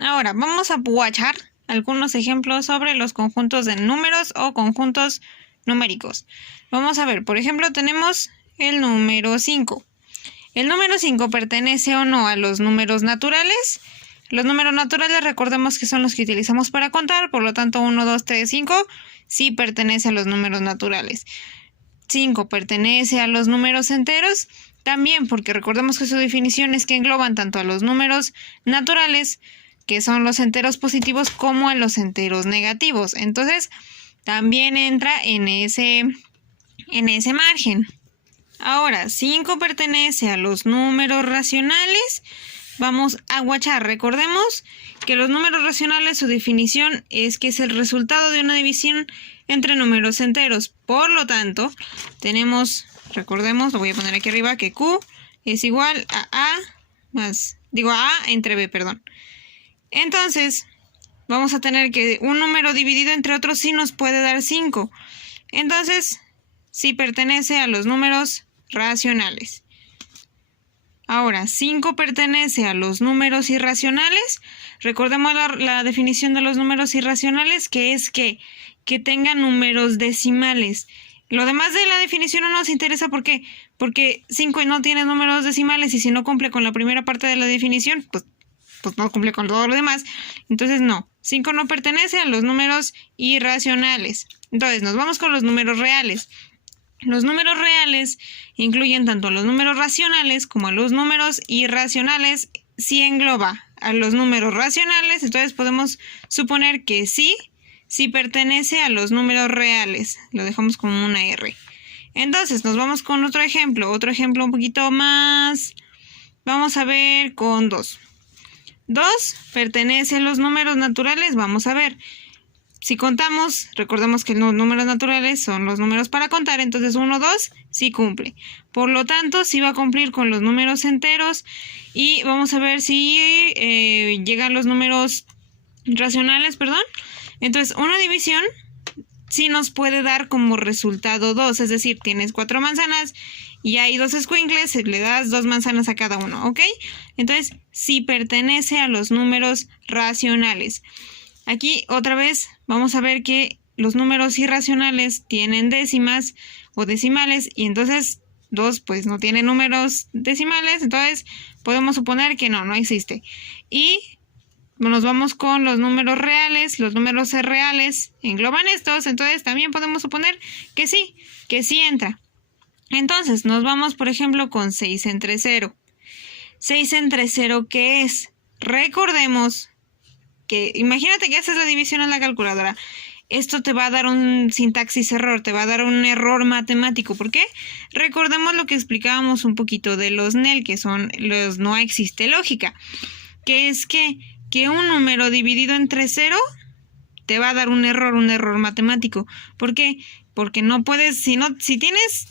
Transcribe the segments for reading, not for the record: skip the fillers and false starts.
Ahora vamos a guachar algunos ejemplos sobre los conjuntos de números o conjuntos numéricos. Vamos a ver, por ejemplo, tenemos el número 5. ¿El número 5 pertenece o no a los números naturales? Los números naturales, recordemos que son los que utilizamos para contar, por lo tanto 1, 2, 3, 5 sí pertenece a los números naturales. 5 pertenece a los números enteros, también, porque recordemos que su definición es que engloban tanto a los números naturales, que son los enteros positivos, como a los enteros negativos. Entonces, también entra en ese margen. Ahora, 5 pertenece a los números racionales. Vamos a guachar. Recordemos que los números racionales, su definición es que es el resultado de una división entre números enteros. Por lo tanto, tenemos, recordemos, lo voy a poner aquí arriba, que Q es igual a A entre B, perdón. Entonces, vamos a tener que un número dividido entre otros sí nos puede dar 5. Entonces, sí pertenece a los números racionales. Ahora, 5 pertenece a los números irracionales. Recordemos la definición de los números irracionales, que es que tengan números decimales. Lo demás de la definición no nos interesa porque 5 no tiene números decimales, y si no cumple con la primera parte de la definición, pues no cumple con todo lo demás. Entonces no, 5 no pertenece a los números irracionales. Entonces nos vamos con los números reales. Los números reales incluyen tanto a los números racionales como a los números irracionales. Si engloba a los números racionales, entonces podemos suponer que sí pertenece a los números reales. Lo dejamos como una R. Entonces nos vamos con otro ejemplo un poquito más. Vamos a ver con 2. 2 pertenece a los números naturales. Vamos a ver. Si contamos, recordemos que los números naturales son los números para contar, entonces 1, 2 sí cumple. Por lo tanto, sí va a cumplir con los números enteros, y vamos a ver si llegan los números racionales, perdón. Entonces, una división sí nos puede dar como resultado 2, es decir, tienes 4 manzanas y hay 2 escuincles, le das 2 manzanas a cada uno, ¿ok? Entonces, sí pertenece a los números racionales. Aquí otra vez vamos a ver que los números irracionales tienen décimas o decimales, y entonces 2 pues no tiene números decimales, entonces podemos suponer que no existe. Y nos vamos con los números reales. Los números reales engloban estos, entonces también podemos suponer que sí entra. Entonces nos vamos, por ejemplo, con 6 entre 0. 6 entre 0, ¿qué es? Recordemos que imagínate que haces la división en la calculadora. Esto te va a dar un sintaxis error, te va a dar un error matemático. ¿Por qué? Recordemos lo que explicábamos un poquito de los NEL, que son los no existe lógica. Que es que un número dividido entre 0 te va a dar un error matemático. ¿Por qué? Porque no puedes, si tienes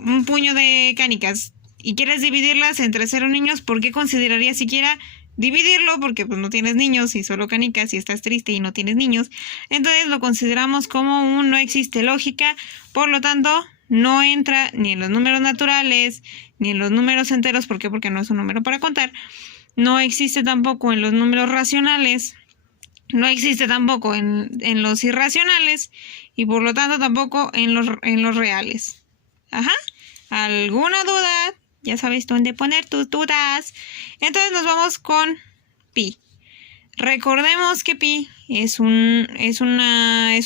un puño de canicas y quieres dividirlas entre 0 niños, ¿por qué considerarías siquiera dividirlo? Porque pues no tienes niños y solo canicas, y estás triste y no tienes niños. Entonces lo consideramos como un no existe lógica. Por lo tanto, no entra ni en los números naturales ni en los números enteros. ¿Por qué? Porque no es un número para contar. No existe tampoco en los números racionales. No existe tampoco en los irracionales. Y por lo tanto tampoco en los reales. Ajá. ¿Alguna duda? Ya sabéis dónde poner tus dudas. Entonces nos vamos con pi. Recordemos que pi es un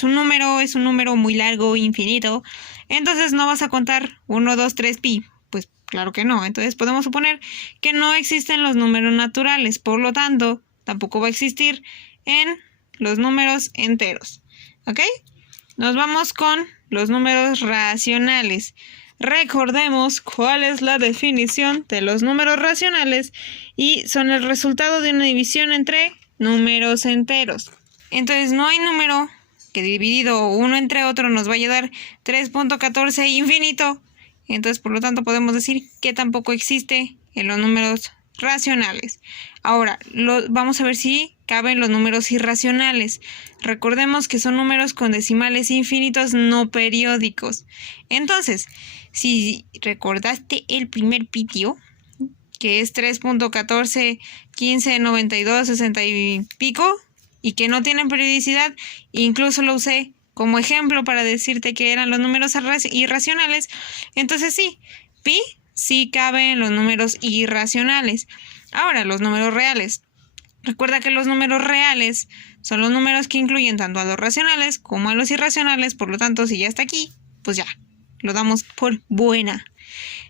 número muy largo, infinito. Entonces no vas a contar 1, 2, 3 pi. Pues claro que no. Entonces podemos suponer que no existen los números naturales. Por lo tanto, tampoco va a existir en los números enteros. ¿Ok? Nos vamos con los números racionales. Recordemos cuál es la definición de los números racionales, y son el resultado de una división entre números enteros. Entonces no hay número que dividido uno entre otro nos vaya a dar 3.14 infinito. Entonces por lo tanto podemos decir que tampoco existe en los números racionales. Ahora vamos a ver si caben los números irracionales. Recordemos que son números con decimales infinitos no periódicos. Entonces, si recordaste el primer vídeo que es 3.14, 15, 92, 60 y pico, y que no tienen periodicidad. Incluso lo usé como ejemplo para decirte que eran los números irracionales. Entonces sí, pi sí cabe en los números irracionales. Ahora, los números reales. Recuerda que los números reales son los números que incluyen tanto a los racionales como a los irracionales. Por lo tanto, si ya está aquí, pues ya, lo damos por buena.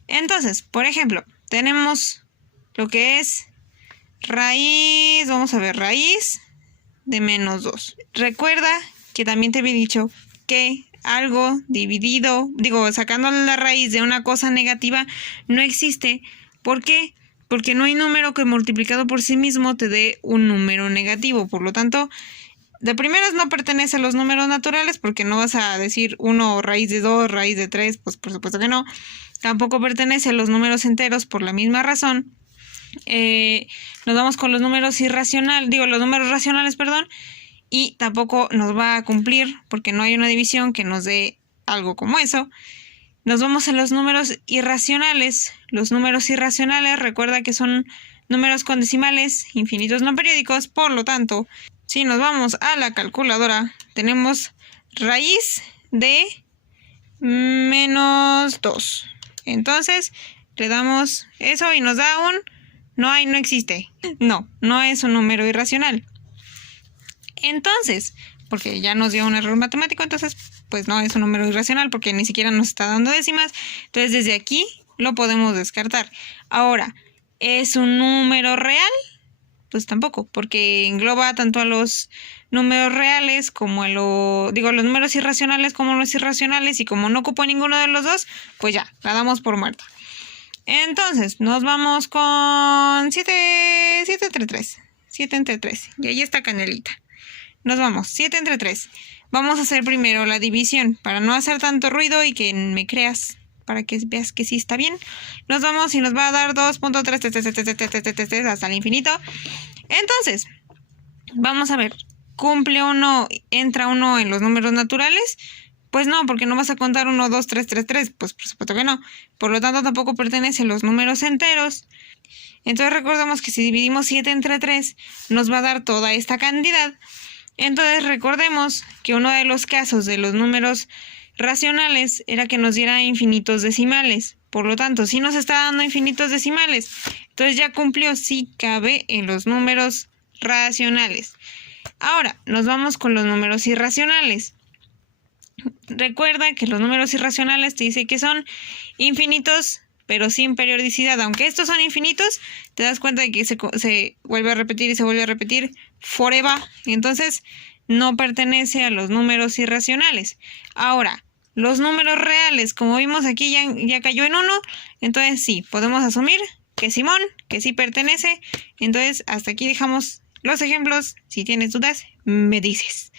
Entonces, por ejemplo, tenemos lo que es raíz, vamos a ver, raíz de menos 2. Recuerda que también te había dicho que algo dividido, sacando la raíz de una cosa negativa, no existe. ¿Por qué? Porque no hay número que multiplicado por sí mismo te dé un número negativo. Por lo tanto, de primeras no pertenece a los números naturales, porque no vas a decir 1 raíz de 2, raíz de 3, pues por supuesto que no. Tampoco pertenece a los números enteros por la misma razón. Nos vamos con los números los números racionales, perdón. Y tampoco nos va a cumplir porque no hay una división que nos dé algo como eso. Nos vamos a los números irracionales. Los números irracionales, recuerda que son números con decimales infinitos no periódicos. Por lo tanto, si nos vamos a la calculadora, tenemos raíz de menos 2. Entonces, le damos eso y nos da un... no existe. No es un número irracional. Entonces, porque ya nos dio un error matemático, entonces pues no es un número irracional porque ni siquiera nos está dando décimas. Entonces desde aquí lo podemos descartar. Ahora, ¿es un número real? Pues tampoco, porque engloba tanto a los números reales como a los números irracionales como a los irracionales, y como no ocupo ninguno de los dos, pues ya, la damos por muerta. Entonces, nos vamos con 7 entre 3. 7 entre 3. Y ahí está Canelita. Nos vamos, 7 entre 3. Vamos a hacer primero la división para no hacer tanto ruido y que me creas, para que veas que sí está bien. Nos vamos y nos va a dar 2.3 hasta el infinito. Entonces, vamos a ver, ¿entra uno en los números naturales? Pues no, porque no vas a contar 1, 2, 3, 3, 3. Pues por supuesto que no. Por lo tanto, tampoco pertenece a los números enteros. Entonces recordemos que si dividimos 7 entre 3, nos va a dar toda esta cantidad. Entonces recordemos que uno de los casos de los números racionales era que nos diera infinitos decimales. Por lo tanto, si nos está dando infinitos decimales, entonces ya cumplió, sí cabe en los números racionales. Ahora, nos vamos con los números irracionales. Recuerda que los números irracionales te dice que son infinitos, pero sin periodicidad. Aunque estos son infinitos, te das cuenta de que se vuelve a repetir y se vuelve a repetir forever. Entonces, no pertenece a los números irracionales. Ahora, los números reales, como vimos aquí, ya cayó en 1. Entonces, sí, podemos asumir que Simón, que sí pertenece. Entonces, hasta aquí dejamos los ejemplos. Si tienes dudas, me dices.